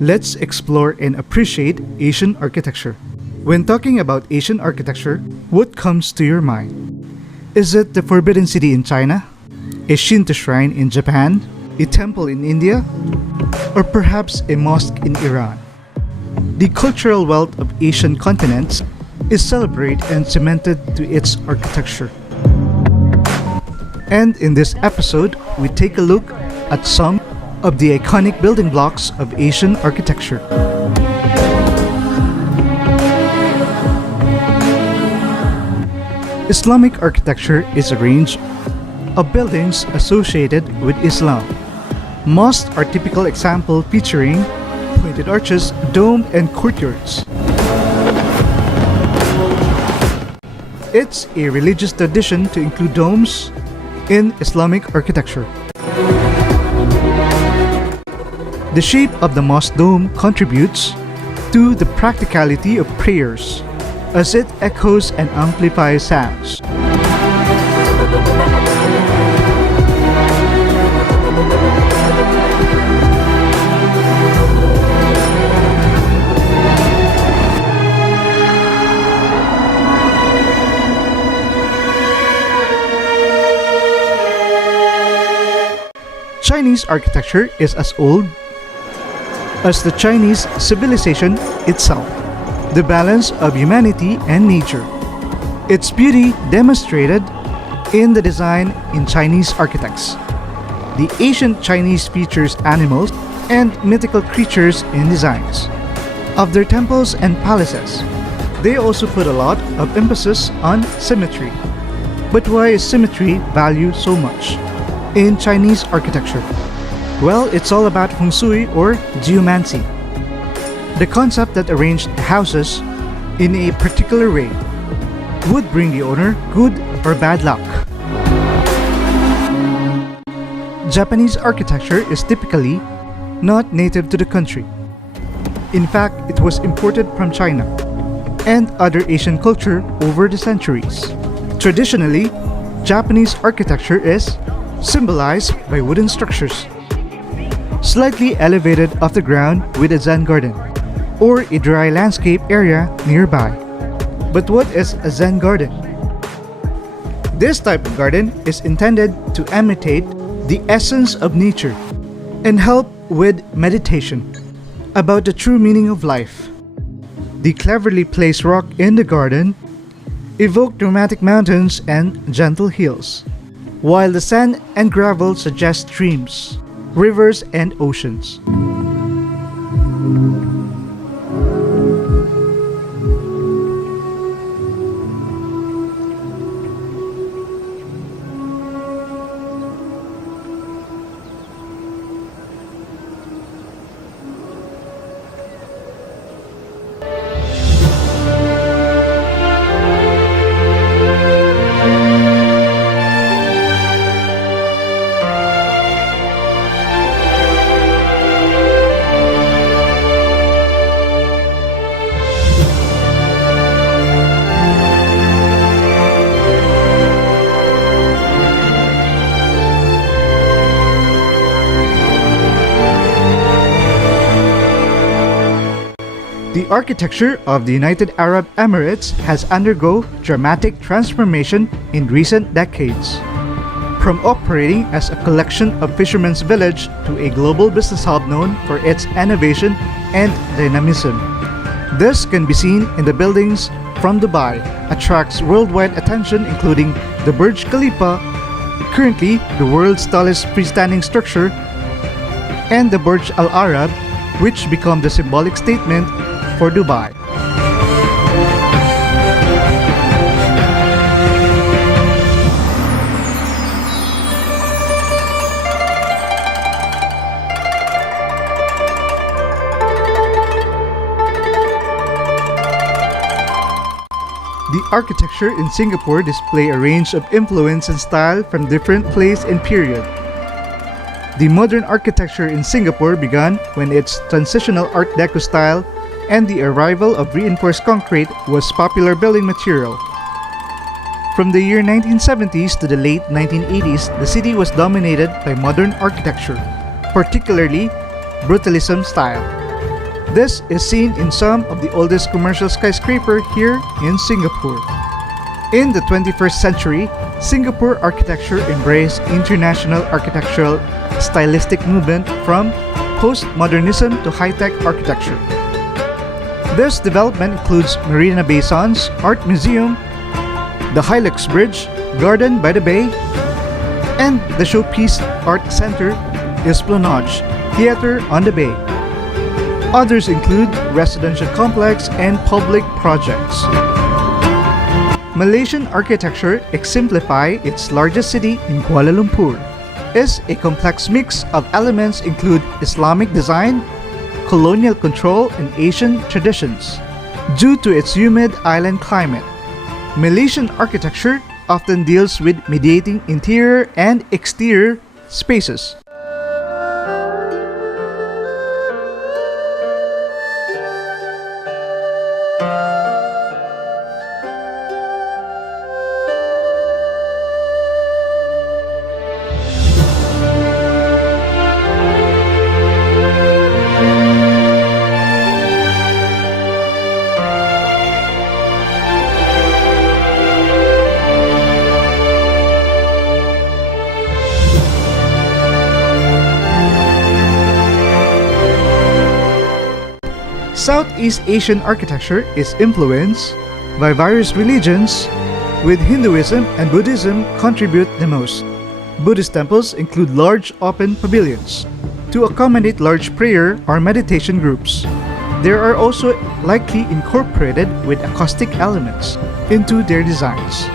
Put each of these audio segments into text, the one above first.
let's explore and appreciate Asian architecture. When talking about Asian architecture, what comes to your mind? Is it the Forbidden City in China? A Shinto shrine in Japan? A temple in India? Or perhaps a mosque in Iran? The cultural wealth of Asian continents is celebrated and cemented to its architecture. And in this episode, we take a look at some of the iconic building blocks of Asian architecture. Islamic architecture is a range of buildings associated with Islam. Mosques are typical example featuring pointed arches, domed and courtyards. It's a religious tradition to include domes in Islamic architecture. The shape of the mosque dome contributes to the practicality of prayers, as it echoes and amplifies sounds. Chinese architecture is as old as the Chinese civilization itself. The balance of humanity and nature. Its beauty demonstrated in the design in Chinese architects. The ancient Chinese features animals and mythical creatures in designs of their temples and palaces. They also put a lot of emphasis on symmetry. But why is symmetry valued so much in Chinese architecture? Well, it's all about feng shui or geomancy. The concept that arranged houses in a particular way would bring the owner good or bad luck. Japanese architecture is typically not native to the country. In fact, it was imported from China and other Asian culture over the centuries. Traditionally, Japanese architecture is symbolized by wooden structures, slightly elevated off the ground with a Zen garden or a dry landscape area nearby. But what is a Zen garden? This type of garden is intended to imitate the essence of nature and help with meditation about the true meaning of life. The cleverly placed rock in the garden evoke dramatic mountains and gentle hills, while the sand and gravel suggest streams, rivers, and oceans. The architecture of the United Arab Emirates has undergone dramatic transformation in recent decades. From operating as a collection of fishermen's village to a global business hub known for its innovation and dynamism. This can be seen in the buildings from Dubai, attracts worldwide attention including the Burj Khalifa, currently the world's tallest freestanding structure, and the Burj Al Arab, which become the symbolic statement for Dubai. The architecture in Singapore display a range of influence and style from different place and period. The modern architecture in Singapore began when its transitional Art Deco style and the arrival of reinforced concrete was popular building material. From the year 1970s to the late 1980s, the city was dominated by modern architecture, particularly Brutalism style. This is seen in some of the oldest commercial skyscraper here in Singapore. In the 21st century, Singapore architecture embraced international architectural stylistic movement from postmodernism to high-tech architecture. This development includes Marina Bay Sands Art Museum, the Hilux Bridge, Garden by the Bay, and the Showpiece Art Center, Esplanade, Theater on the Bay. Others include residential complex and public projects. Malaysian architecture, exemplify its largest city in Kuala Lumpur, is a complex mix of elements include Islamic design, colonial control, and Asian traditions. Due to its humid island climate, Malaysian architecture often deals with mediating interior and exterior spaces. Southeast Asian architecture is influenced by various religions, with Hinduism and Buddhism contribute the most. Buddhist temples include large open pavilions to accommodate large prayer or meditation groups. They are also likely incorporated with acoustic elements into their designs.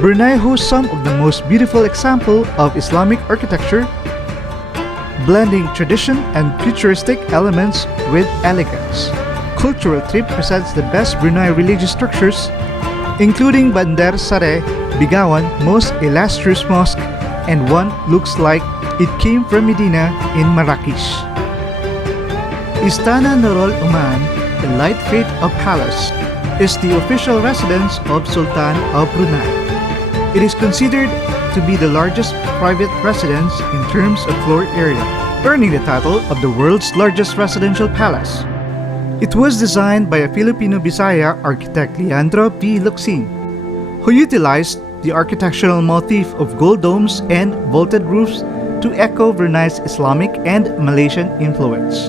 Brunei hosts some of the most beautiful examples of Islamic architecture, blending tradition and futuristic elements with elegance. Cultural Trip presents the best Brunei religious structures, including Bandar Sare, Bigawan, most illustrious mosque, and one looks like it came from Medina in Marrakesh. Istana Nurul Uman, the Light Faith of Palace, is the official residence of Sultan of Brunei. It is considered to be the largest private residence in terms of floor area, earning the title of the world's largest residential palace. It was designed by a Filipino-Bisaya architect Leandro P. Luxin, who utilized the architectural motif of gold domes and vaulted roofs to echo Brunei's Islamic and Malaysian influence.